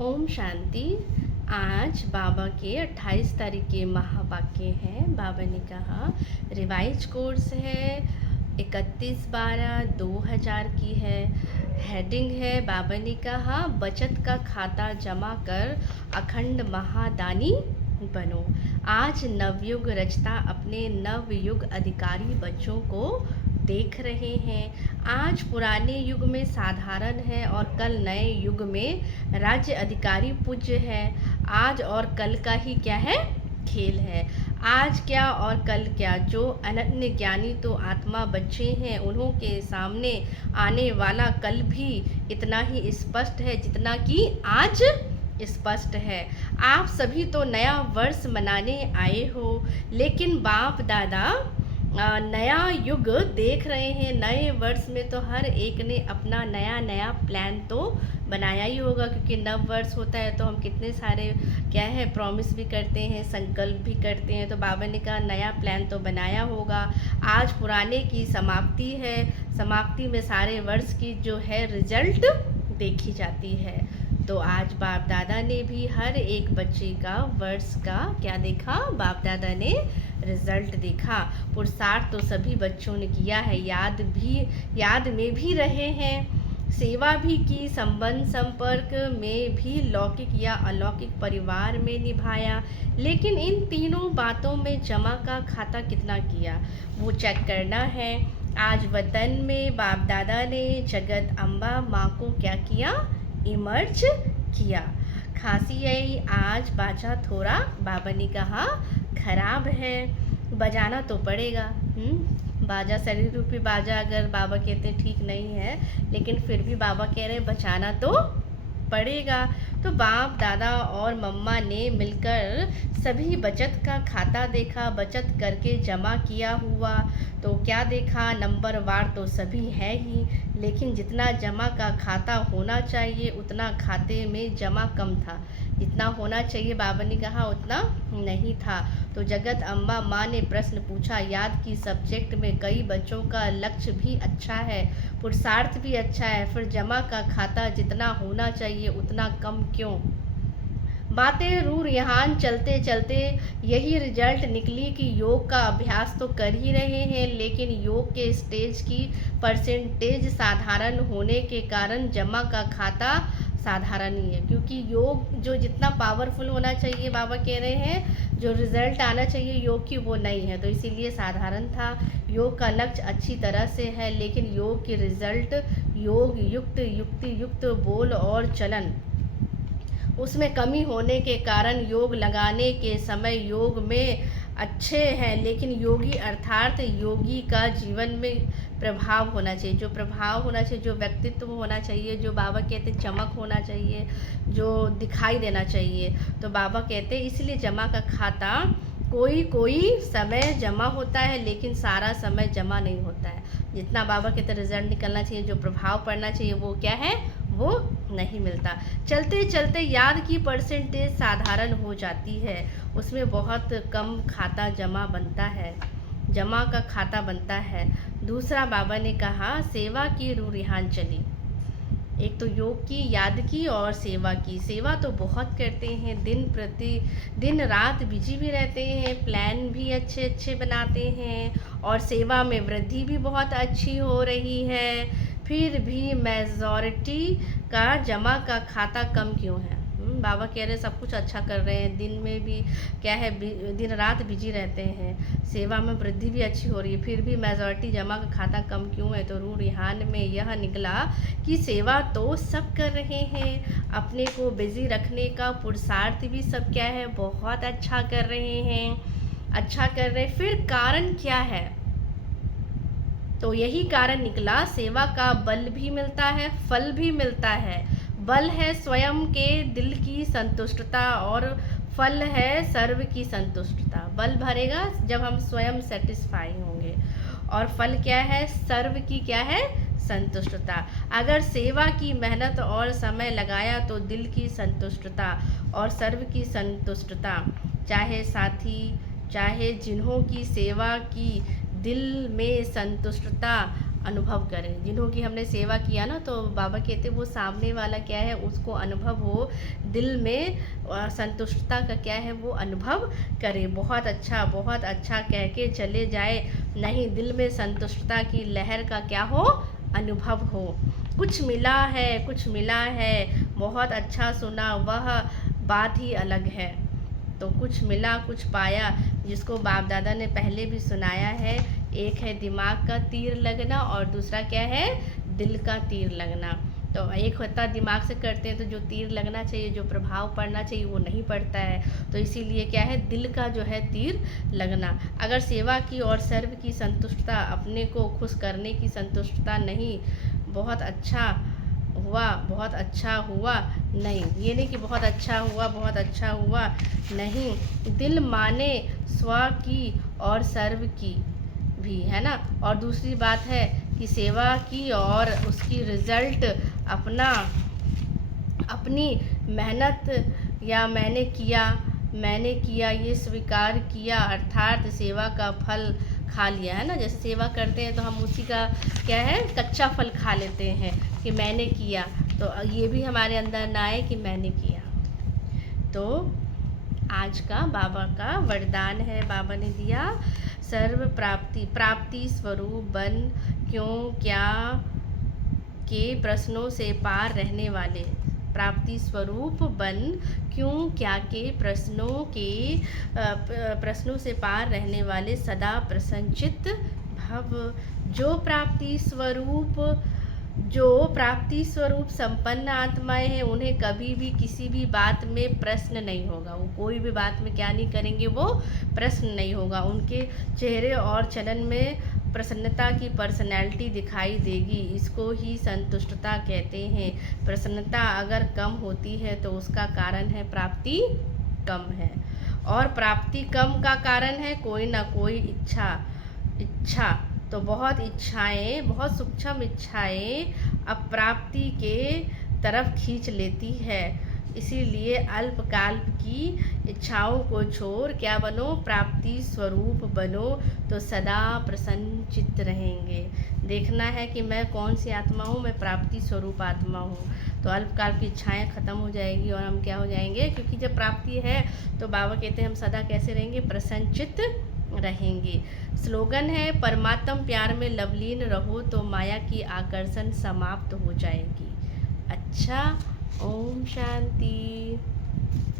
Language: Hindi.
ओम शांति। आज बाबा के 28 तारीख के महावाक्य हैं। बाबा ने कहा रिवाइज कोर्स है 31/12/2000 की है। हेडिंग है बाबा ने कहा बचत का खाता जमा कर अखंड महादानी बनो। आज नवयुग रचता अपने नवयुग अधिकारी बच्चों को देख रहे हैं। आज पुराने युग में साधारण है और कल नए युग में राज्य अधिकारी पूज्य है। आज और कल का ही क्या है, खेल है। आज क्या और कल क्या। जो अनन्य ज्ञानी तो आत्मा बच्चे हैं, उन्हों के सामने आने वाला कल भी इतना ही स्पष्ट है जितना कि आज स्पष्ट है। आप सभी तो नया वर्ष मनाने आए हो, लेकिन बाप दादा नया युग देख रहे हैं। नए वर्ष में तो हर एक ने अपना नया नया प्लान तो बनाया ही होगा, क्योंकि नव वर्ष होता है तो हम कितने सारे क्या है प्रॉमिस भी करते हैं, संकल्प भी करते हैं। तो बाबा ने कहा नया प्लान तो बनाया होगा। आज पुराने की समाप्ति है। समाप्ति में सारे वर्ष की जो है रिजल्ट देखी जाती है। तो आज बाप दादा ने भी हर एक बच्चे का वर्ष का क्या देखा, बाप दादा ने रिजल्ट देखा। पुरुषार्थ तो सभी बच्चों ने किया है, याद में भी रहे हैं, सेवा भी की, संबंध संपर्क में भी लौकिक या अलौकिक परिवार में निभाया। लेकिन इन तीनों बातों में जमा का खाता कितना किया वो चेक करना है। आज वतन में बाप दादा ने जगत अम्बा माँ को क्या किया, इमर्ज किया। खांसी आई आज बाजा थोड़ा बाबा ने कहा खराब है, बजाना तो पड़ेगा। बाजा शरीर रूपी बाजा अगर बाबा कहते ठीक नहीं है, लेकिन फिर भी बाबा कह रहे बजाना तो पड़ेगा। तो बाप दादा और मम्मा ने मिलकर सभी बचत का खाता देखा, बचत करके जमा किया हुआ। तो क्या देखा, नंबर वार तो सभी है ही, लेकिन जितना जमा का खाता होना चाहिए उतना खाते में जमा कम था। जितना होना चाहिए बाबा ने कहा उतना नहीं था। तो जगत अम्बा माँ ने प्रश्न पूछा, याद की सब्जेक्ट में कई बच्चों का लक्ष्य भी अच्छा है, पुरुषार्थ भी अच्छा है, फिर जमा का खाता जितना होना चाहिए उतना कम क्यों। बातें रूह रिहान चलते चलते यही रिजल्ट निकली कि योग का अभ्यास तो कर ही रहे हैं, लेकिन योग के स्टेज की परसेंटेज साधारण होने के कारण जमा का खाता साधारण ही है। क्योंकि योग जो जितना पावरफुल होना चाहिए बाबा कह रहे हैं, जो रिजल्ट आना चाहिए योग की वो नहीं है, तो इसीलिए साधारण था। योग का लक्ष्य अच्छी तरह से है, लेकिन योग के रिजल्ट योग युक्त युक्ति युक्त बोल और चलन उसमें कमी होने के कारण योग लगाने के समय योग में अच्छे हैं, लेकिन योगी अर्थात योगी का जीवन में प्रभाव होना चाहिए। जो प्रभाव होना चाहिए, जो व्यक्तित्व होना चाहिए, जो बाबा कहते चमक होना चाहिए, जो दिखाई देना चाहिए। तो बाबा कहते इसलिए जमा का खाता कोई कोई समय जमा होता है, लेकिन सारा समय जमा नहीं होता है। जितना बाबा कहते रिजल्ट निकलना चाहिए, जो प्रभाव पड़ना चाहिए वो क्या है, वो नहीं मिलता। चलते चलते याद की परसेंटेज साधारण हो जाती है, उसमें बहुत कम खाता जमा बनता है, जमा का खाता बनता है। दूसरा बाबा ने कहा सेवा की रूह रिहान चली। एक तो योग की, याद की और सेवा की। सेवा तो बहुत करते हैं, दिन रात बिजी भी रहते हैं, प्लान भी अच्छे अच्छे बनाते हैं और सेवा में वृद्धि भी बहुत अच्छी हो रही है। फिर भी मेजॉरिटी का जमा का खाता कम क्यों है। बाबा कह रहे हैं सब कुछ अच्छा कर रहे हैं, दिन में भी क्या है दिन रात बिजी रहते हैं, सेवा में वृद्धि भी अच्छी हो रही है, फिर भी मेजॉरिटी जमा का खाता कम क्यों है। तो रूह रिहान में यह निकला कि सेवा तो सब कर रहे हैं, अपने को बिजी रखने का पुरुषार्थ भी सब क्या है बहुत अच्छा कर रहे हैं, अच्छा कर रहे। फिर कारण क्या है, तो यही कारण निकला सेवा का बल भी मिलता है, फल भी मिलता है। बल है स्वयं के दिल की संतुष्टता और फल है सर्व की संतुष्टता। बल भरेगा जब हम स्वयं सेटिस्फाई होंगे, और फल क्या है, सर्व की क्या है, संतुष्टता। अगर सेवा की मेहनत और समय लगाया तो दिल की संतुष्टता और सर्व की संतुष्टता, चाहे साथी चाहे जिन्हों की सेवा की, दिल में संतुष्टता अनुभव करें। जिन्हों की हमने सेवा किया ना, तो बाबा कहते वो सामने वाला क्या है उसको अनुभव हो, दिल में संतुष्टता का क्या है वो अनुभव करे। बहुत अच्छा कह के चले जाए, नहीं दिल में संतुष्टता की लहर का क्या हो, अनुभव हो। कुछ मिला है, कुछ मिला है, बहुत अच्छा सुना, वह बात ही अलग है। तो कुछ मिला कुछ पाया, जिसको बाप दादा ने पहले भी सुनाया है। एक है दिमाग का तीर लगना और दूसरा क्या है, दिल का तीर लगना। तो एक होता दिमाग से करते हैं तो जो तीर लगना चाहिए, जो प्रभाव पड़ना चाहिए वो नहीं पड़ता है। तो इसीलिए क्या है, दिल का जो है तीर लगना। अगर सेवा की और सर्व की संतुष्टता, अपने को खुश करने की संतुष्टता नहीं, बहुत अच्छा हुआ बहुत अच्छा हुआ नहीं, ये नहीं कि बहुत अच्छा हुआ नहीं, दिल माने स्व की और सर्व की भी, है ना। और दूसरी बात है कि सेवा की और उसकी रिजल्ट अपनी मेहनत या मैंने किया ये स्वीकार किया, अर्थात सेवा का फल खा लिया, है ना। जैसे सेवा करते हैं तो हम उसी का क्या है, कच्चा फल खा लेते हैं कि मैंने किया, तो ये भी हमारे अंदर ना आए कि मैंने किया। तो आज का बाबा का वरदान है, बाबा ने दिया, सर्व प्राप्ति स्वरूप बन, क्यों क्या के प्रश्नों से पार रहने वाले। प्राप्ति स्वरूप बन, क्यों क्या के प्रश्नों से पार रहने वाले, सदा प्रसन्नचित्त भव। जो प्राप्ति स्वरूप संपन्न आत्माएं हैं, उन्हें कभी भी किसी भी बात में प्रश्न नहीं होगा। वो कोई भी बात में क्या नहीं करेंगे, वो प्रश्न नहीं होगा। उनके चेहरे और चलन में प्रसन्नता की पर्सनैलिटी दिखाई देगी। इसको ही संतुष्टता कहते हैं। प्रसन्नता अगर कम होती है तो उसका कारण है प्राप्ति कम है, और प्राप्ति कम का कारण है कोई ना कोई इच्छा। तो बहुत इच्छाएं, बहुत सूक्ष्म इच्छाएं अप्राप्ति के तरफ खींच लेती है। इसीलिए अल्पकाल की इच्छाओं को छोड़ क्या बनो, प्राप्ति स्वरूप बनो, तो सदा प्रसन्न चित्त रहेंगे। देखना है कि मैं कौन सी आत्मा हूँ, मैं प्राप्ति स्वरूप आत्मा हूँ। तो अल्पकाल की इच्छाएं खत्म हो जाएगी और हम क्या हो जाएंगे, क्योंकि जब प्राप्ति है तो बाबा कहते हैं हम सदा कैसे रहेंगे, प्रसन्न चित्त रहेंगे। स्लोगन है, परमात्म प्यार में लवलीन रहो तो माया की आकर्षण समाप्त हो जाएगी। अच्छा, ओम शांति।